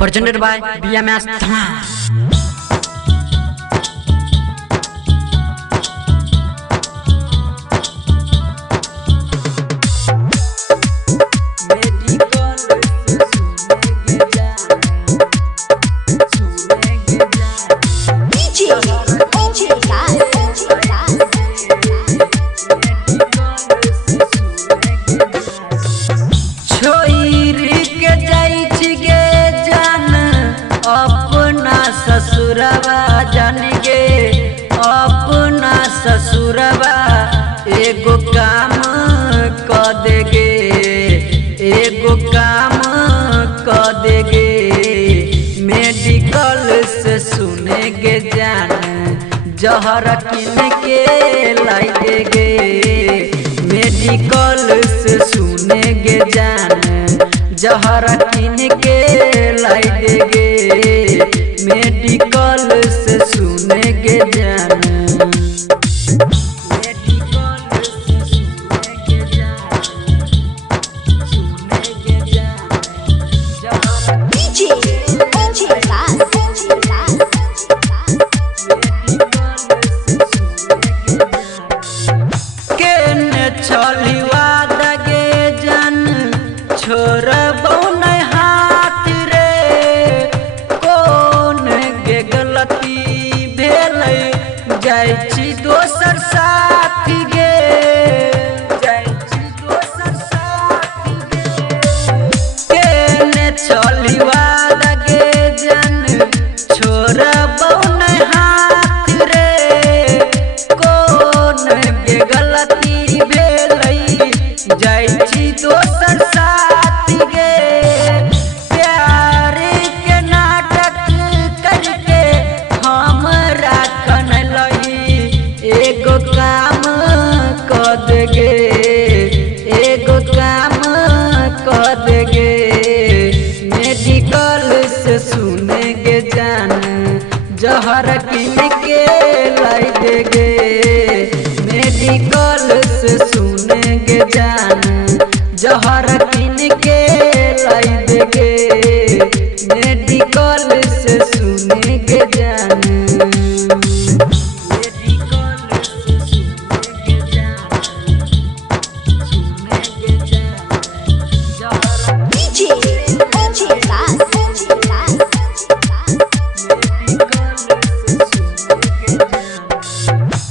presented by BMS Dhama. ससुरवा जान गे अपना ससुरवा एगो काम क देगे एगो काम क देगे मेडिकल से सुनेगे जान जहर किन के लाई देगे मेडिकल से सुनेगे जान जहर किन के लाई देगे मेडिकल से सुनेगे जान मेडिकल से सुनेगे जान सुनेगे जान केने छलिवा दगे जान छोरा दोसर साथी गे दोसर साथी गे केने चलिवा लगे जन छोरा बौन हाथ रे कोन के गलती भेलै जाइ छी दोसर साथी गे प्यार के नाटक करके हमरा एगो काम क देगे एगो काम क देगे मेडिकल से सुनेगे जान जहर किन के लाई देगे मेडिकल से सुनेगे जान जहर किन के लाई देगे मेडिकल से सुनेगे जान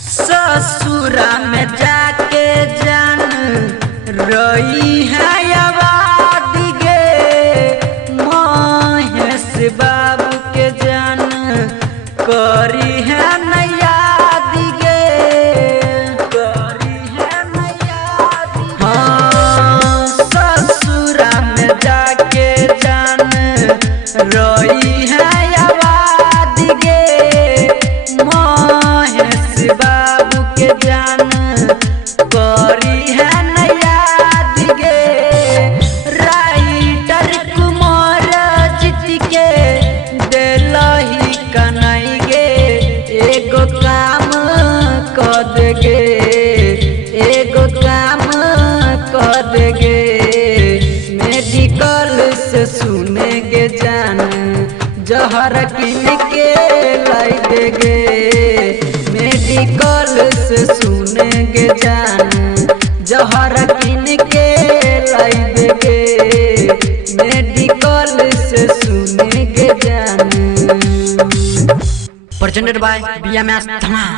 ससुरा में जाके जान रही है आबाद गे महेश बाबू के जान करी है नयाद गे करी है नयाद हाँ ससुरा में जाके जान रही है आबाद गे महेश बाबू के जान करी है नयाद गे राइटर कुमार जीत के दिलही कनाई गे एगो काम क देगे एगो काम क देगे मेडिकल से सुनेगे जान जहर किन के लाई देगे मेडिकल से सुनेगे जान जहर किन के लाई देगे मेडिकल से सुनेगे जान Presented by BMS Dhama.